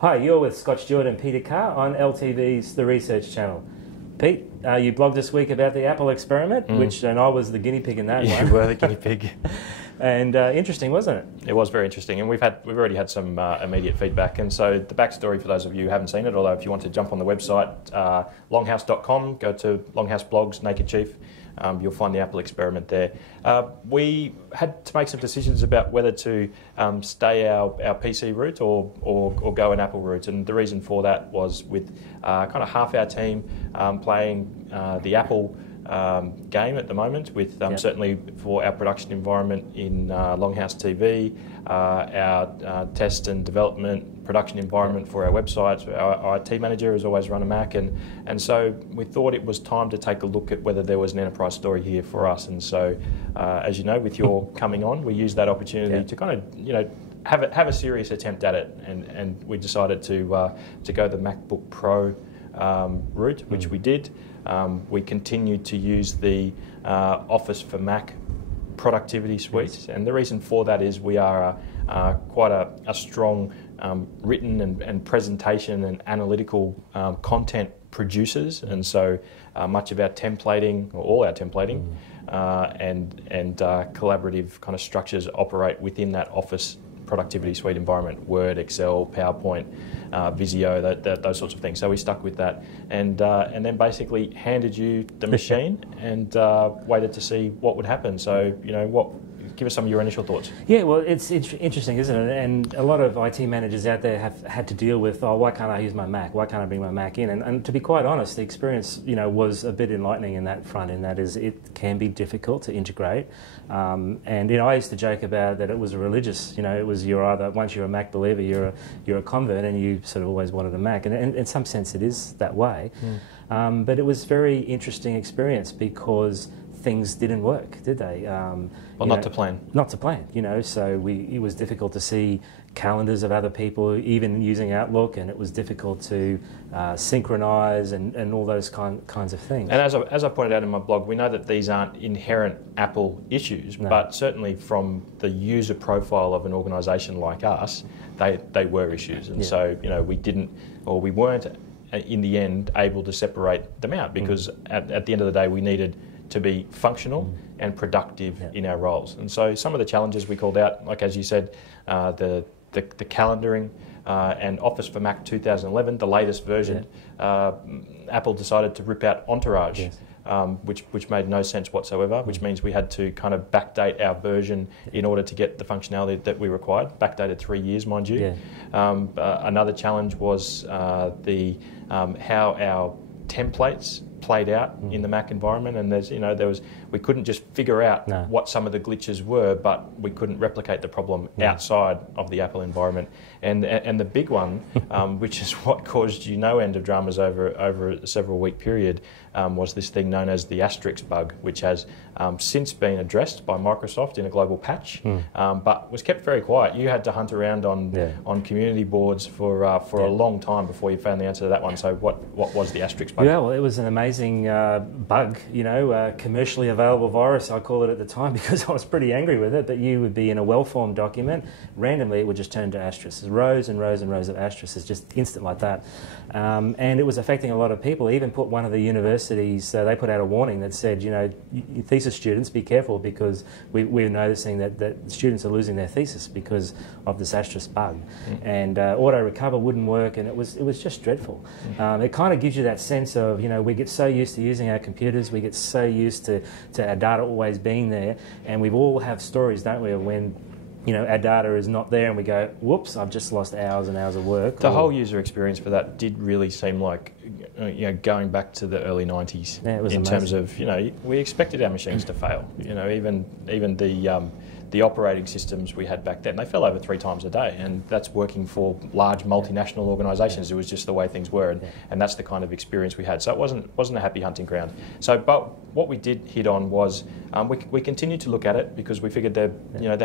Hi, you're with Scott Stewart and Peter Carr on LTV's The Research Channel. Pete, you blogged this week about the Apple experiment, and I was the guinea pig in that one. You were the guinea pig. And interesting, wasn't it? It was very interesting, and we've already had some immediate feedback. And so the backstory, for those of you who haven't seen it, although if you want to jump on the website, longhaus.com, go to Longhaus Blogs, Naked Chief, you'll find the Apple experiment there. We had to make some decisions about whether to stay our PC route or go an Apple route, and the reason for that was with kind of half our team playing the Apple game at the moment, with certainly for our production environment in LonghausTV, our test and development production environment for our websites. Our IT manager has always run a Mac, and so we thought it was time to take a look at whether there was an enterprise story here for us. And so, as you know, with your coming on, we used that opportunity to kind of, have a serious attempt at it, and we decided to go the MacBook Pro route, which we did. We continued to use the Office for Mac productivity suite, and the reason for that is we are quite a strong written and presentation and analytical content producers, and so much of our templating, or all our templating, and collaborative kind of structures operate within that Office productivity suite environment: Word, Excel, PowerPoint, Visio, those sorts of things. So we stuck with that, and then basically handed you the machine and waited to see what would happen. So, give us some of your initial thoughts. Yeah, well, it's interesting, isn't it? And a lot of IT managers out there have had to deal with, why can't I use my Mac? Why can't I bring my Mac in? And to be quite honest, the experience, was a bit enlightening in that front, in that is it can be difficult to integrate. And I used to joke about that it was a religious, it was once you're a Mac believer, you're a convert, and you sort of always wanted a Mac. And in some sense it is that way. But it was a very interesting experience because things didn't work, did they? Not to plan. Not to plan, so it was difficult to see calendars of other people, even using Outlook, and it was difficult to synchronise and all those kinds of things. And as I pointed out in my blog, we know that these aren't inherent Apple issues, but certainly from the user profile of an organisation like us, they were issues. And so, we weren't, in the end, able to separate them out, because at the end of the day, we needed to be functional and productive in our roles. And so some of the challenges we called out, like as you said, the calendaring and Office for Mac 2011, the latest version, Apple decided to rip out Entourage, which made no sense whatsoever, which means we had to kind of backdate our version in order to get the functionality that we required, backdated 3 years, mind you. Another challenge was how our templates played out in the Mac environment, and we couldn't just figure out what some of the glitches were, but we couldn't replicate the problem outside of the Apple environment. And the big one, which is what caused you no end of dramas over a several week period, was this thing known as the asterisk bug, which has since been addressed by Microsoft in a global patch, but was kept very quiet. You had to hunt around on community boards for a long time before you found the answer to that one. So what was the asterisk bug? Yeah, well, it was an amazing bug, commercially available virus, I call it at the time, because I was pretty angry with it. But you would be in a well-formed document, randomly it would just turn to asterisks, rows and rows and rows of asterisks, just instant like that. And it was affecting a lot of people. Even put one of the universities, they put out a warning that said, thesis students, be careful, because we're noticing that students are losing their thesis because of this asterisk bug. And auto recover wouldn't work, and it was just dreadful. It kind of gives you that sense of, we get so used to using our computers, we get so used to our data always being there, and we all have stories, don't we, of when our data is not there and we go, whoops, I've just lost hours and hours of work. The whole user experience for that did really seem like, going back to the early 90s, it was in amazing. terms of, we expected our machines to fail. Even the operating systems we had back then, they fell over 3 times a day, and that's working for large multinational organisations. It was just the way things were, and that's the kind of experience we had. So it wasn't a happy hunting ground. So, but what we did hit on was we continued to look at it because we figured there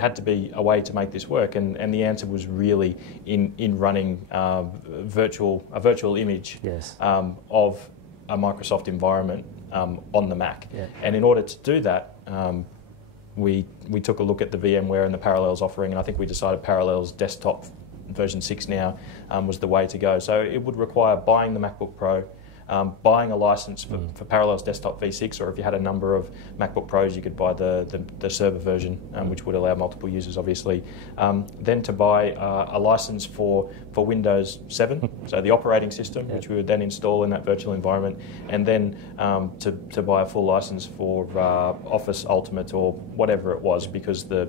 had to be a way to make this work, and the answer was really in running a virtual image of a Microsoft environment on the Mac. Yeah. And in order to do that, we took a look at the VMware and the Parallels offering, and I think we decided Parallels Desktop version 6 now was the way to go. So it would require buying the MacBook Pro, buying a license for Parallels Desktop v6, or if you had a number of MacBook Pros, you could buy the server version, which would allow multiple users, obviously. Then to buy a license for Windows 7, so the operating system, which we would then install in that virtual environment, and then to buy a full license for Office Ultimate or whatever it was, because the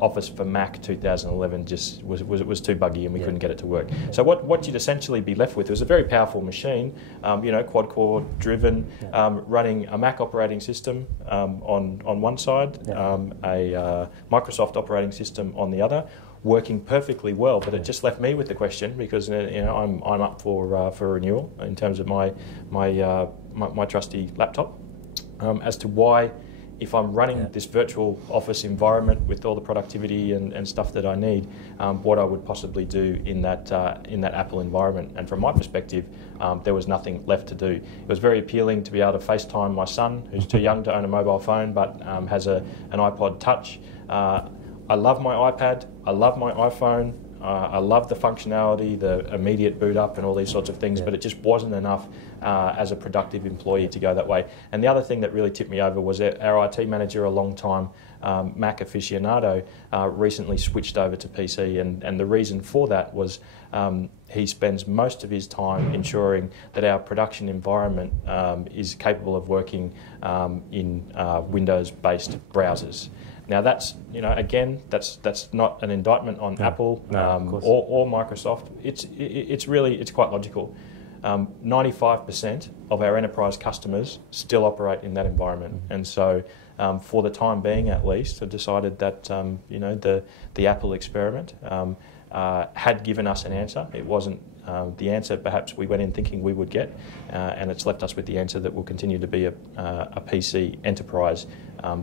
Office for Mac 2011 just was too buggy and we couldn't get it to work. So what you'd essentially be left with was a very powerful machine, quad-core driven, running a Mac operating system on one side, a Microsoft operating system on the other, working perfectly well. But it just left me with the question, because I'm up for renewal in terms of my trusty laptop, as to why, if I'm running this virtual office environment with all the productivity and stuff that I need, what I would possibly do in that Apple environment. And from my perspective, there was nothing left to do. It was very appealing to be able to FaceTime my son, who's too young to own a mobile phone, but has an iPod Touch. I love my iPad. I love my iPhone. I love the functionality, the immediate boot up and all these sorts of things, but it just wasn't enough as a productive employee to go that way. And the other thing that really tipped me over was our IT manager, a long time Mac aficionado, recently switched over to PC, and the reason for that was he spends most of his time ensuring that our production environment is capable of working in Windows-based browsers. Now that's, again, that's not an indictment on Apple or Microsoft. It's quite logical. 95% of our enterprise customers still operate in that environment, and so for the time being, at least, I decided that the Apple experiment had given us an answer. It wasn't the answer perhaps we went in thinking we would get, and it's left us with the answer that will continue to be a PC enterprise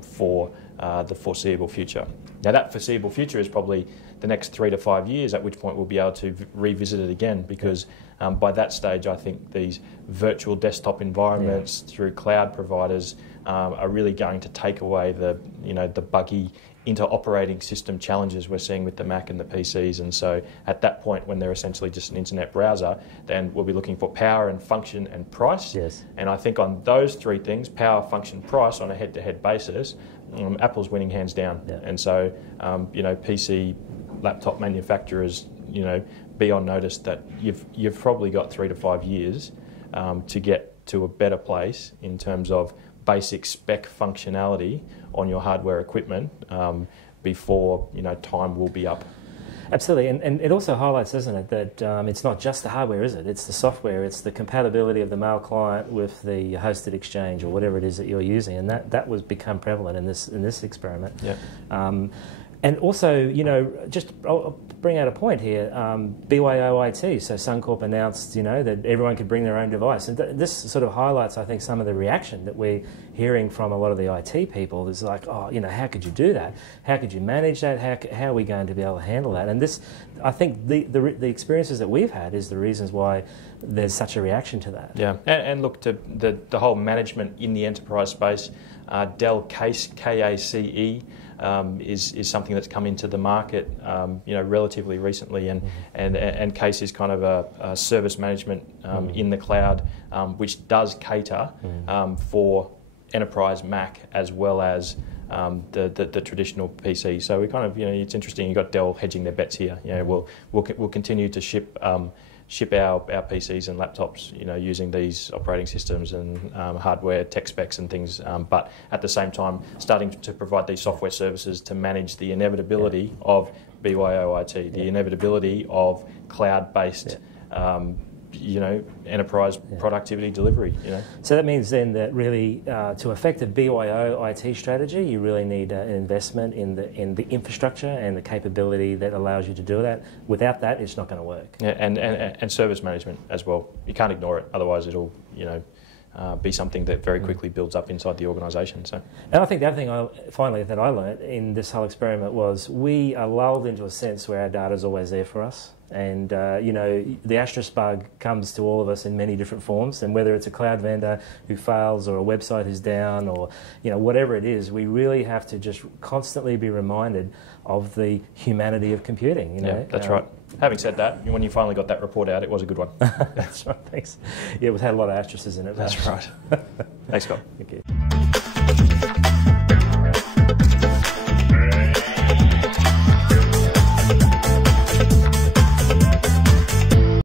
for the foreseeable future. Now that foreseeable future is probably the next 3 to 5 years, at which point we'll be able to revisit it again, because by that stage I think these virtual desktop environments through cloud providers are really going to take away the buggy inter-operating system challenges we're seeing with the Mac and the PCs. And so at that point, when they're essentially just an internet browser, then we'll be looking for power and function and price. Yes. And I think on those 3 things, power, function, price, on a head-to-head basis, Apple's winning hands down. Yeah. And so, PC laptop manufacturers, be on notice that you've probably got 3 to 5 years to get to a better place in terms of basic spec functionality on your hardware equipment before time will be up. Absolutely, and it also highlights, doesn't it, that it's not just the hardware, is it? It's the software, it's the compatibility of the mail client with the hosted exchange or whatever it is that you're using, and that was become prevalent in this experiment. Yeah. And also, just I'll bring out a point here, BYOIT, so Suncorp announced, that everyone could bring their own device. And this sort of highlights, I think, some of the reaction that we're hearing from a lot of the IT people. It's like, how could you do that? How could you manage that? How are we going to be able to handle that? And this, I think, the experiences that we've had is the reasons why there's such a reaction to that. Yeah, and look, to the whole management in the enterprise space, Dell Case, KACE, is something that's come into the market, relatively recently, and Case is kind of a service management in the cloud, which does cater for enterprise Mac as well as the traditional PC. So we kind of, it's interesting. You've got Dell hedging their bets here. We'll continue to ship our PCs and laptops, using these operating systems and hardware tech specs and things, but at the same time starting to provide these software services to manage the inevitability of BYOIT, the inevitability of cloud-based enterprise productivity delivery. So that means then that really to affect a BYO IT strategy, you really need an investment in the infrastructure and the capability that allows you to do that. Without that, it's not going to work. Yeah, and service management as well. You can't ignore it, otherwise it'll be something that very quickly builds up inside the organisation. So, and I think the other thing finally that I learned in this whole experiment was we are lulled into a sense where our data is always there for us. And, the asterisk bug comes to all of us in many different forms, and whether it's a cloud vendor who fails or a website who's down or, whatever it is, we really have to just constantly be reminded of the humanity of computing. Yeah, that's right. Having said that, when you finally got that report out, it was a good one. That's right, thanks. Yeah, it had a lot of asterisks in it. That's right. Thanks, Scott. Thank you.